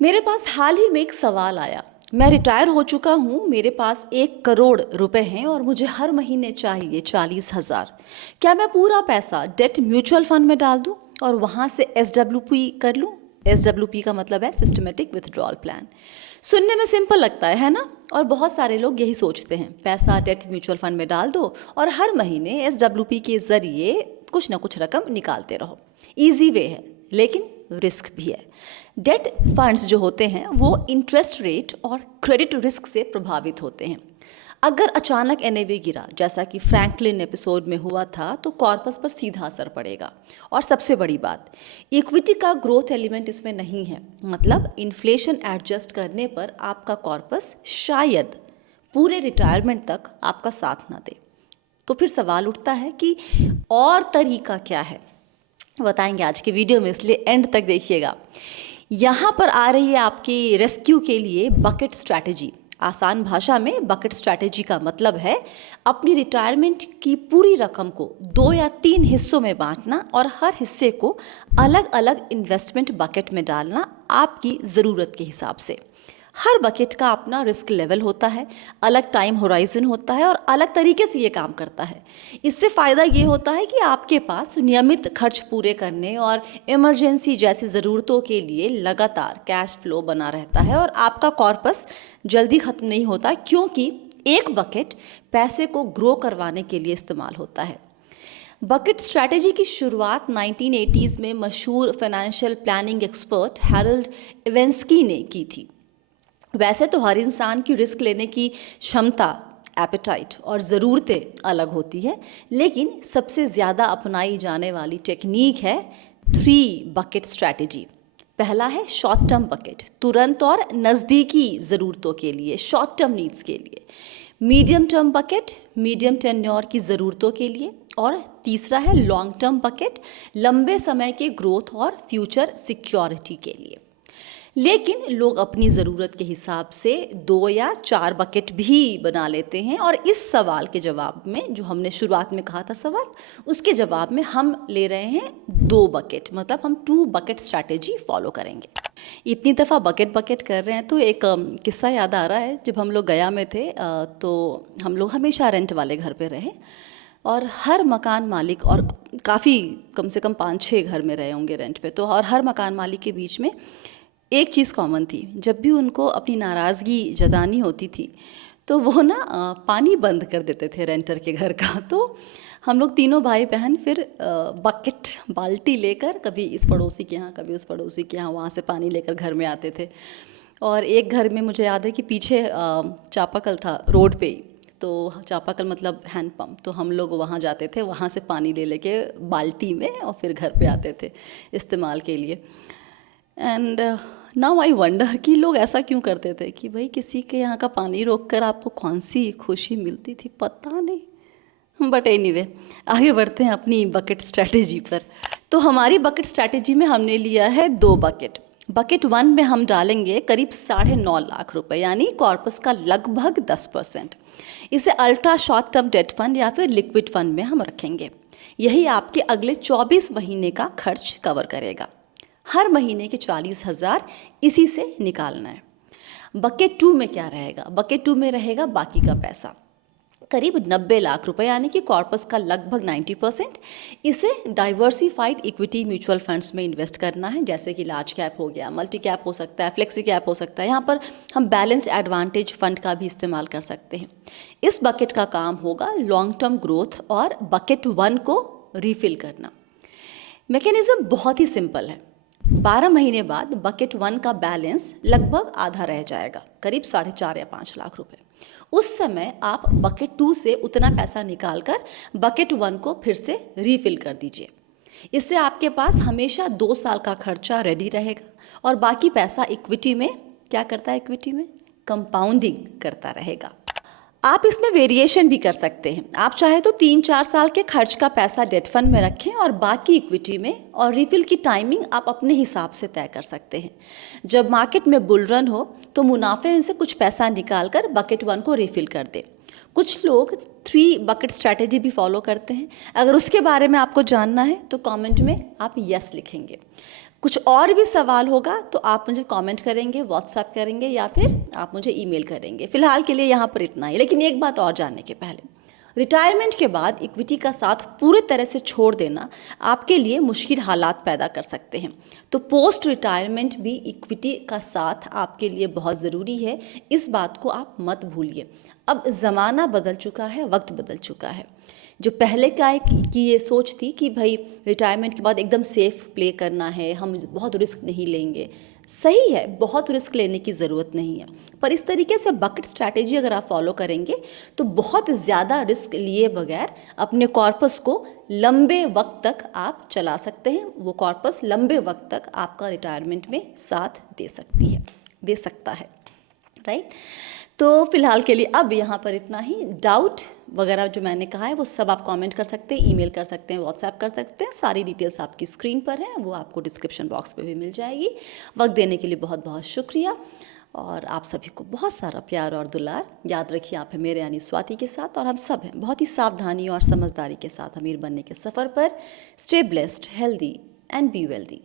मेरे पास हाल ही में एक सवाल आया। मैं रिटायर हो चुका हूँ, मेरे पास 1 करोड़ रुपए हैं और मुझे हर महीने चाहिए 40,000। क्या मैं पूरा पैसा डेट म्यूचुअल फंड में डाल दूँ और वहाँ से SWP कर लूँ? SWP का मतलब है सिस्टमेटिक विथड्रॉल प्लान। सुनने में सिंपल लगता है ना? और बहुत सारे लोग यही सोचते हैं, पैसा डेट म्यूचुअल फंड में डाल दो और हर महीने SWP के जरिए कुछ ना कुछ रकम निकालते रहो। ईजी वे है, लेकिन रिस्क भी है। डेट फंड्स जो होते हैं वो इंटरेस्ट रेट और क्रेडिट रिस्क से प्रभावित होते हैं। अगर अचानक NAV गिरा, जैसा कि फ्रैंकलिन एपिसोड में हुआ था, तो कॉर्पस पर सीधा असर पड़ेगा। और सबसे बड़ी बात, इक्विटी का ग्रोथ एलिमेंट इसमें नहीं है। मतलब इन्फ्लेशन एडजस्ट करने पर आपका कॉर्पस शायद पूरे रिटायरमेंट तक आपका साथ ना दे। तो फिर सवाल उठता है कि और तरीका क्या है? बताएंगे आज की वीडियो में, इसलिए एंड तक देखिएगा। यहाँ पर आ रही है आपकी रेस्क्यू के लिए बकेट स्ट्रैटेजी। आसान भाषा में बकेट स्ट्रैटेजी का मतलब है अपनी रिटायरमेंट की पूरी रकम को 2 या 3 हिस्सों में बांटना और हर हिस्से को अलग अलग इन्वेस्टमेंट बकेट में डालना आपकी ज़रूरत के हिसाब से। हर बकेट का अपना रिस्क लेवल होता है, अलग टाइम होराइजन होता है और अलग तरीके से ये काम करता है। इससे फ़ायदा ये होता है कि आपके पास नियमित खर्च पूरे करने और इमरजेंसी जैसी ज़रूरतों के लिए लगातार कैश फ्लो बना रहता है और आपका कॉर्पस जल्दी ख़त्म नहीं होता, क्योंकि एक बकेट पैसे को ग्रो करवाने के लिए इस्तेमाल होता है। बकेट स्ट्रैटेजी की शुरुआत 1980s में मशहूर फाइनेंशियल प्लानिंग एक्सपर्ट हैरोल्ड इवेंस्की ने की थी। वैसे तो हर इंसान की रिस्क लेने की क्षमता, एपेटाइट और ज़रूरतें अलग होती है, लेकिन सबसे ज़्यादा अपनाई जाने वाली टेक्निक है 3 बकेट स्ट्रैटेजी। पहला है शॉर्ट टर्म बकेट, तुरंत और नज़दीकी ज़रूरतों के लिए, शॉर्ट टर्म नीड्स के लिए। Medium term bucket, medium tenure की ज़रूरतों के लिए। और तीसरा है लॉन्ग टर्म बकेट, लंबे समय के ग्रोथ और फ्यूचर सिक्योरिटी के लिए। लेकिन लोग अपनी ज़रूरत के हिसाब से 2 या 4 बकेट भी बना लेते हैं। और इस सवाल के जवाब में, जो हमने शुरुआत में कहा था सवाल, उसके जवाब में हम ले रहे हैं 2 बकेट, मतलब हम 2 बकेट स्ट्रैटेजी फॉलो करेंगे। इतनी दफ़ा बकेट बकेट कर रहे हैं तो एक किस्सा याद आ रहा है। जब हम लोग गया में थे तो हम लोग हमेशा रेंट वाले घर पे रहे और हर मकान मालिक, और काफ़ी कम से कम 5-6 घर में रहे होंगे रेंट पे, तो और हर मकान मालिक के बीच में एक चीज़ कॉमन थी। जब भी उनको अपनी नाराज़गी जतानी होती थी तो वो ना पानी बंद कर देते थे रेंटर के घर का। तो हम लोग तीनों भाई बहन फिर बकेट, बाल्टी लेकर कभी इस पड़ोसी के यहाँ, कभी उस पड़ोसी के यहाँ, वहाँ से पानी लेकर घर में आते थे। और एक घर में मुझे याद है कि पीछे चापाकल था रोड पे ही, तो चापाकल मतलब हैंड पंप, तो हम लोग वहाँ जाते थे, वहाँ से पानी ले लेके बाल्टी में और फिर घर पे आते थे इस्तेमाल के लिए। एंड नाउ आई वंडर कि लोग ऐसा क्यों करते थे कि भाई किसी के यहाँ का पानी रोक कर आपको कौन सी खुशी मिलती थी, पता नहीं। बट एनीवे, आगे बढ़ते हैं अपनी बकेट स्ट्रैटेजी पर। तो हमारी बकेट स्ट्रैटेजी में हमने लिया है 2 बकेट। बकेट 1 में हम डालेंगे करीब 9.5 लाख रुपए, यानी कॉर्पस का लगभग 10%। इसे ultra short term debt fund या फिर लिक्विड फंड में हम रखेंगे। यही आपके अगले 24 महीने का खर्च कवर करेगा। हर महीने के 40,000 इसी से निकालना है। बकेट 2 में क्या रहेगा? बकेट 2 में रहेगा बाकी का पैसा, करीब 90 लाख रुपए, यानी कि कॉर्पस का लगभग 90%। इसे डाइवर्सिफाइड इक्विटी म्यूचुअल फंड्स में इन्वेस्ट करना है, जैसे कि लार्ज कैप हो गया, मल्टी कैप हो सकता है, फ्लेक्सी कैप हो सकता है। यहाँ पर हम बैलेंस्ड एडवांटेज फंड का भी इस्तेमाल कर सकते हैं। इस बकेट का काम होगा लॉन्ग टर्म ग्रोथ और बकेट 1 को रिफिल करना। मैकेनिज्म बहुत ही सिंपल है। 12 महीने बाद बकेट 1 का बैलेंस लगभग आधा रह जाएगा, करीब 4.5 या 5 लाख रुपए। उस समय आप बकेट 2 से उतना पैसा निकालकर बकेट 1 को फिर से रीफिल कर दीजिए। इससे आपके पास हमेशा 2 साल का खर्चा रेडी रहेगा और बाकी पैसा इक्विटी में क्या करता है? इक्विटी में कंपाउंडिंग करता रहेगा। आप इसमें वेरिएशन भी कर सकते हैं। आप चाहे तो 3-4 साल के खर्च का पैसा डेट फंड में रखें और बाकी इक्विटी में, और रिफिल की टाइमिंग आप अपने हिसाब से तय कर सकते हैं। जब मार्केट में बुल रन हो तो मुनाफे में से कुछ पैसा निकालकर बकेट 1 को रिफिल कर दें। कुछ लोग 3 बकेट स्ट्रैटेजी भी फॉलो करते हैं। अगर उसके बारे में आपको जानना है तो कमेंट में आप यस लिखेंगे। कुछ और भी सवाल होगा तो आप मुझे कमेंट करेंगे, व्हाट्सएप करेंगे या फिर आप मुझे ईमेल करेंगे। फ़िलहाल के लिए यहाँ पर इतना ही। लेकिन एक बात और जानने के पहले, रिटायरमेंट के बाद इक्विटी का साथ पूरे तरह से छोड़ देना आपके लिए मुश्किल हालात पैदा कर सकते हैं। तो पोस्ट रिटायरमेंट भी इक्विटी का साथ आपके लिए बहुत ज़रूरी है, इस बात को आप मत भूलिए। अब ज़माना बदल चुका है, वक्त बदल चुका है। जो पहले का की ये सोच थी कि भाई रिटायरमेंट के बाद एकदम सेफ प्ले करना है, हम बहुत रिस्क नहीं लेंगे, सही है, बहुत रिस्क लेने की ज़रूरत नहीं है। पर इस तरीके से बकेट स्ट्रैटेजी अगर आप फॉलो करेंगे तो बहुत ज़्यादा रिस्क लिए बगैर अपने कॉर्पस को लंबे वक्त तक आप चला सकते हैं। वो कॉर्पस लंबे वक्त तक आपका रिटायरमेंट में साथ दे सकता है, राइट। तो फिलहाल के लिए अब यहाँ पर इतना ही। डाउट वगैरह जो मैंने कहा है वो सब आप कमेंट कर सकते हैं, ईमेल कर सकते हैं, व्हाट्सएप कर सकते हैं। सारी डिटेल्स आपकी स्क्रीन पर हैं, वो आपको डिस्क्रिप्शन बॉक्स पे भी मिल जाएगी। वक्त देने के लिए बहुत बहुत शुक्रिया और आप सभी को बहुत सारा प्यार और दुलार। याद रखिए आप हैं मेरे यानी स्वाति के साथ और हम सब हैं बहुत ही सावधानी और समझदारी के साथ अमीर बनने के सफ़र पर। Stay blessed, healthy and be wealthy.